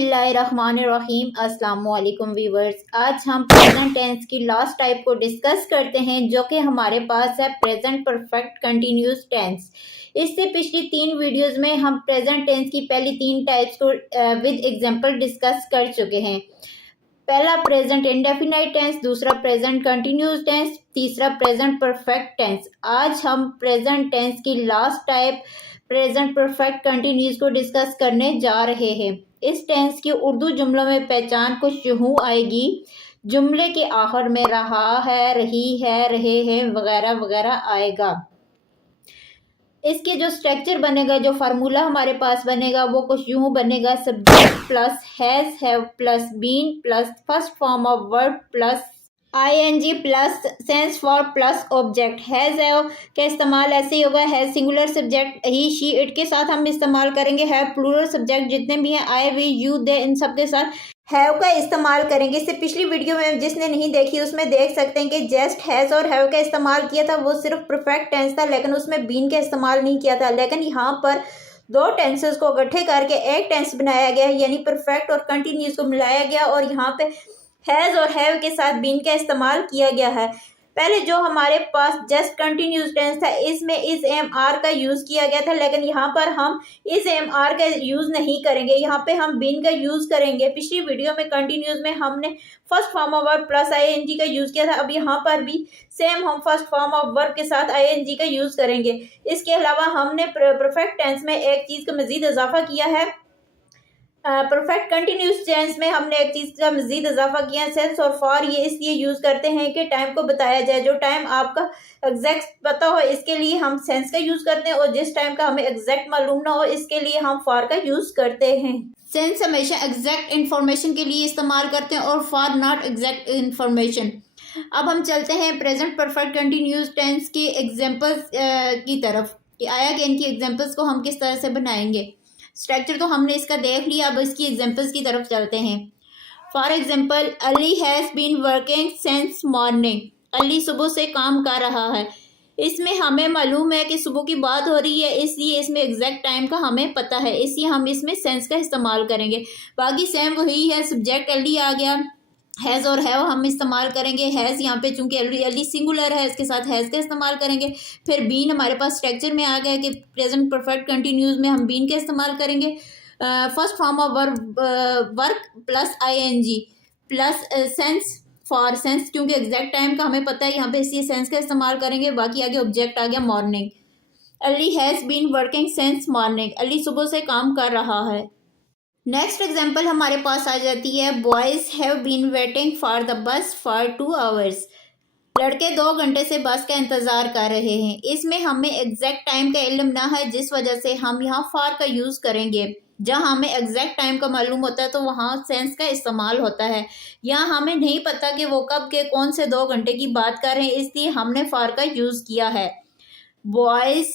बिस्मिल्लाहिर्रहमानिर्रहीम। अस्सलाम वालेकुम व्यूवर्स। आज हम प्रेजेंट टेंस की लास्ट टाइप को डिस्कस करते हैं जो कि हमारे पास है प्रेजेंट परफेक्ट कंटिन्यूस टेंस। इससे पिछली 3 वीडियोस में हम प्रेजेंट टेंस की पहली 3 टाइप्स को विद एग्जांपल डिस्कस कर चुके हैं। पहला प्रेजेंट इंडेफिनाइट टेंस, दूसरा प्रेजेंट कंटिन्यूस टेंस, तीसरा प्रेजेंट परफेक्ट टेंस। आज हम प्रेजेंट टेंस की last type present perfect continuous को डिस्कस करने जा रहे हैं। इस टेंस की उर्दू जुमलों में पहचान कुछ यूं आएगी। जुमले के आखिर में रहा है, रही है, रहे हैं वगैरह वगैरह आएगा। इसके जो स्ट्रक्चर बनेगा, जो फार्मूला हमारे पास बनेगा वो कुछ यूं बनेगा। Subject plus has, have plus been plus first form of verb plus ING plus since for plus object. Has have का इस्तेमाल ऐसे ही होगा। Has singular subject he she it के साथ हम इस्तेमाल करेंगे। हैव प्लूरल सब्जेक्ट जितने भी हैं आई वी यू दे इन सब के साथ हैव का इस्तेमाल करेंगे। इससे पिछली वीडियो में जिसने नहीं देखी उसमें देख सकते हैं कि जस्ट हैज और हैव का इस्तेमाल किया था, वो सिर्फ परफेक्ट टेंस था लेकिन उसमें बीन का इस्तेमाल नहीं किया था। लेकिन यहाँ पर 2 टेंसेस को इकट्ठे करके एक टेंस बनाया गया, यानी परफेक्ट और कंटिन्यूस को मिलाया गया और यहाँ पे हैज और हैव के साथ बीन का इस्तेमाल किया गया है। पहले जो हमारे पास जस्ट कंटिन्यूस टेंस था इसमें इस एम आर का यूज़ किया गया था, लेकिन यहाँ पर हम इस एम आर का यूज़ नहीं करेंगे, यहाँ पे हम बीन का यूज़ करेंगे। पिछली वीडियो में कंटिन्यूस में हमने first form of verb plus ING का यूज़ किया था। अब यहाँ पर भी सेम हम फर्स्ट फॉर्म ऑफ वर्ब के साथ आईएनजी का यूज़ करेंगे। इसके अलावा हमने परफेक्ट टेंस में एक चीज़ का मज़ीद इजाफा किया है। परफेक्ट कंटिन्यूस टेंस में हमने एक चीज़ का मज़ीद इजाफा किया है। सेंस और फॉर ये इसलिए यूज़ करते हैं कि टाइम को बताया जाए। जो टाइम आपका एग्जैक्ट पता हो इसके लिए हम सेंस का यूज़ करते हैं और जिस टाइम का हमें एग्जैक्ट मालूम ना हो इसके लिए हम फॉर का यूज़ करते हैं। सेंस हमेशा एग्जैक्ट इंफॉर्मेशन के लिए इस्तेमाल करते हैं और फॉर नॉट एग्जैक्ट इंफॉर्मेशन। अब हम चलते हैं प्रेजेंट परफेक्ट कंटिन्यूस टेंस के एग्जाम्पल्स की तरफ कि आया कि इनकी एग्जाम्पल्स को हम किस तरह से बनाएंगे। स्ट्रक्चर तो हमने इसका देख लिया, अब इसकी एग्जांपल्स की तरफ चलते हैं। For example, Ali has been working since morning. Ali सुबह से काम कर रहा है। इसमें हमें मालूम है कि सुबह की बात हो रही है, इसलिए इसमें एग्जैक्ट टाइम का हमें पता है, इसलिए हम इसमें सेंस का इस्तेमाल करेंगे। बाकी सेम वही है, सब्जेक्ट अली आ गया, हैज़ और हैव हम इस्तेमाल करेंगे। हैज़ यहाँ पे चूंकि अली सिंगुलर है इसके साथ हैज़ का इस्तेमाल करेंगे। फिर बीन हमारे पास स्ट्रक्चर में आ गया कि प्रेजेंट परफेक्ट कंटिन्यूस में हम बीन का इस्तेमाल करेंगे। First form of work plus ING plus since for since, क्योंकि एग्जैक्ट टाइम का हमें पता है यहाँ पे इसलिए सेंस का इस्तेमाल करेंगे। बाकी आगे ऑब्जेक्ट आ गया morning. Ali has been working since morning, Ali सुबह से काम कर रहा है। नेक्स्ट एग्जाम्पल हमारे पास आ जाती है, boys have been waiting for the bus for 2 hours. लड़के 2 घंटे से बस का इंतज़ार कर रहे हैं। इसमें हमें एग्जैक्ट टाइम का इल्म ना है, जिस वजह से हम यहाँ फॉर का यूज़ करेंगे। जहाँ हमें एग्जैक्ट टाइम का मालूम होता है तो वहाँ सेंस का इस्तेमाल होता है। यहाँ हमें नहीं पता कि वो कब के कौन से 2 घंटे की बात कर रहे हैं, इसलिए हमने फॉर का यूज़ किया है। बॉयज़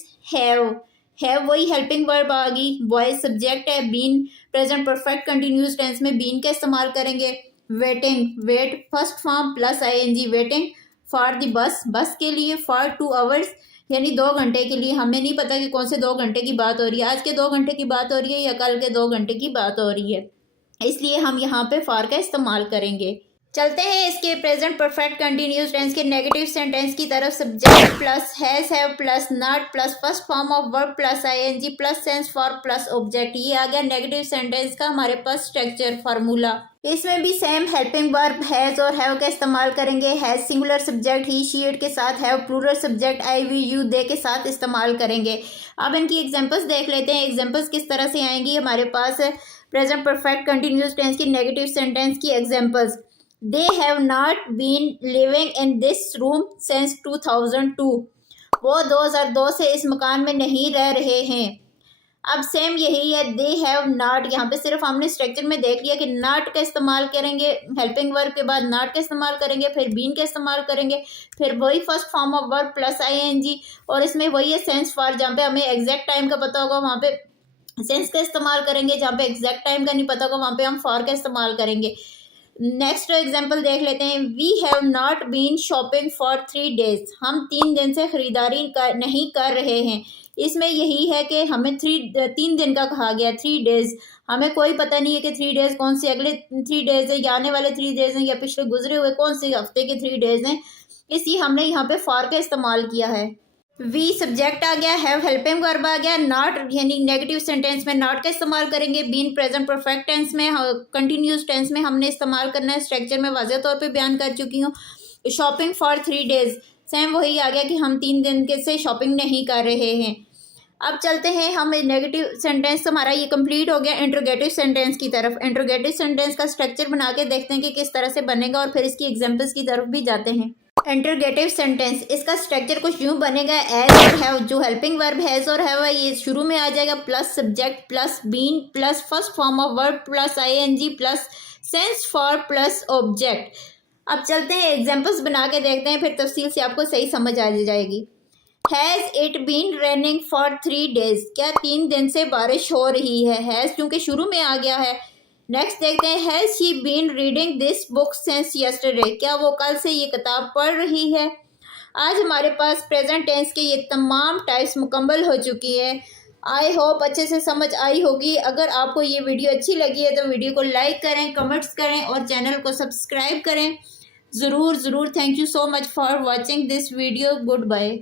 हैव वही हेल्पिंग वर्ब आ गई। बॉयज़ सब्जेक्ट है, been present perfect continuous tense में बीन का इस्तेमाल करेंगे। Waiting wait first form plus ING, waiting for the bus के लिए, फॉर 2 आवर्स यानी 2 घंटे के लिए। हमें नहीं पता कि कौन से 2 घंटे की बात हो रही है, आज के 2 घंटे की बात हो रही है या कल के 2 घंटे की बात हो रही है, इसलिए हम यहाँ पे फॉर का इस्तेमाल करेंगे। चलते हैं इसके प्रेजेंट परफेक्ट कंटिन्यूस टेंस के नेगेटिव सेंटेंस की तरफ। Subject plus has have plus not plus first form of verb plus ING plus since for plus object. ये आ गया नेगेटिव सेंटेंस का हमारे पास स्ट्रक्चर फार्मूला। इसमें भी सेम हेल्पिंग वर्ब हैज़ और हैव का इस्तेमाल करेंगे। Has singular subject he she it के साथ, have plural subject I we you they के साथ इस्तेमाल करेंगे। अब इनकी एग्जाम्पल्स देख लेते हैं। एग्जाम्पल्स किस तरह से आएंगी हमारे पास प्रेजेंट परफेक्ट कंटिन्यूस टेंस की नेगेटिव सेंटेंस की examples. They have not been living in this room since 2002. वो 2002 से इस मकान में नहीं रह रहे हैं। अब सेम यही है, they have not, यहाँ पे सिर्फ हमने स्ट्रक्चर में देख लिया कि not का इस्तेमाल करेंगे, हेल्पिंग वर्ब के बाद not का इस्तेमाल करेंगे, फिर बीन का इस्तेमाल करेंगे, फिर वही first form of verb plus ING, और इसमें वही है सेंस फॉर, जहाँ पे हमें एग्जैक्ट टाइम का पता होगा वहाँ पे सेंस का इस्तेमाल करेंगे, जहाँ पे एग्जैक्ट टाइम का नहीं पता होगा वहाँ पे हम फॉर का इस्तेमाल करेंगे। नेक्स्ट एग्जाम्पल देख लेते हैं। We have not been shopping for 3 days। हम 3 दिन से खरीदारी नहीं कर रहे हैं। इसमें यही है कि हमें 3 दिन का कहा गया, 3 days। हमें कोई पता नहीं है कि 3 days कौन से अगले 3 days है, या आने वाले 3 days हैं, या पिछले गुजरे हुए कौन से हफ्ते के 3 days हैं। इसलिए हमने यहाँ पे फॉर का इस्तेमाल किया है। वी सब्जेक्ट आ गया, हैव हेल्पिंग वर्ब आ गया, नॉट यानी नेगेटिव सेंटेंस में नॉट का इस्तेमाल करेंगे। बीन प्रेजेंट परफेक्ट टेंस में, कंटिन्यूस टेंस में हमने इस्तेमाल करना है। स्ट्रक्चर में वाज़ेह तौर पे बयान कर चुकी हूँ। शॉपिंग फॉर 3 days, सेम वही आ गया कि हम 3 दिन के से शॉपिंग नहीं कर रहे हैं। अब चलते हैं हम नेगेटिव सेंटेंस, तो हमारा ये कंप्लीट हो गया इंट्रोगेटिव सेंटेंस की तरफ। इंट्रोगेटिव सेंटेंस का स्ट्रक्चर बना के देखते हैं कि किस तरह से बनेगा, और फिर इसकी एग्जाम्पल्स की तरफ भी जाते हैं। इंटरोगेटिव सेंटेंस, इसका स्ट्रक्चर कुछ यूं बनेगा। एज और हैव, जो हेल्पिंग वर्ब हैज और हैव है, ये शुरू में आ जाएगा, plus subject plus been plus first form of verb plus ING plus since for plus object. अब चलते हैं एग्जांपल्स बना के देखते हैं, फिर तफसील से आपको सही समझ आ जाएगी। Has it been raining for 3 days, क्या 3 दिन से बारिश हो रही है। हैज़ क्योंकि शुरू में आ गया है। नेक्स्ट देखते हैं, has she been reading this book since yesterday, क्या वो कल से ये किताब पढ़ रही है। आज हमारे पास प्रेजेंट टेंस के ये तमाम टाइप्स मुकम्मल हो चुकी है। आई होप अच्छे से समझ आई होगी। अगर आपको ये वीडियो अच्छी लगी है तो वीडियो को लाइक करें, कमेंट्स करें और चैनल को सब्सक्राइब करें। ज़रूर ज़रूर। Thank you so much for watching this video. Good bye.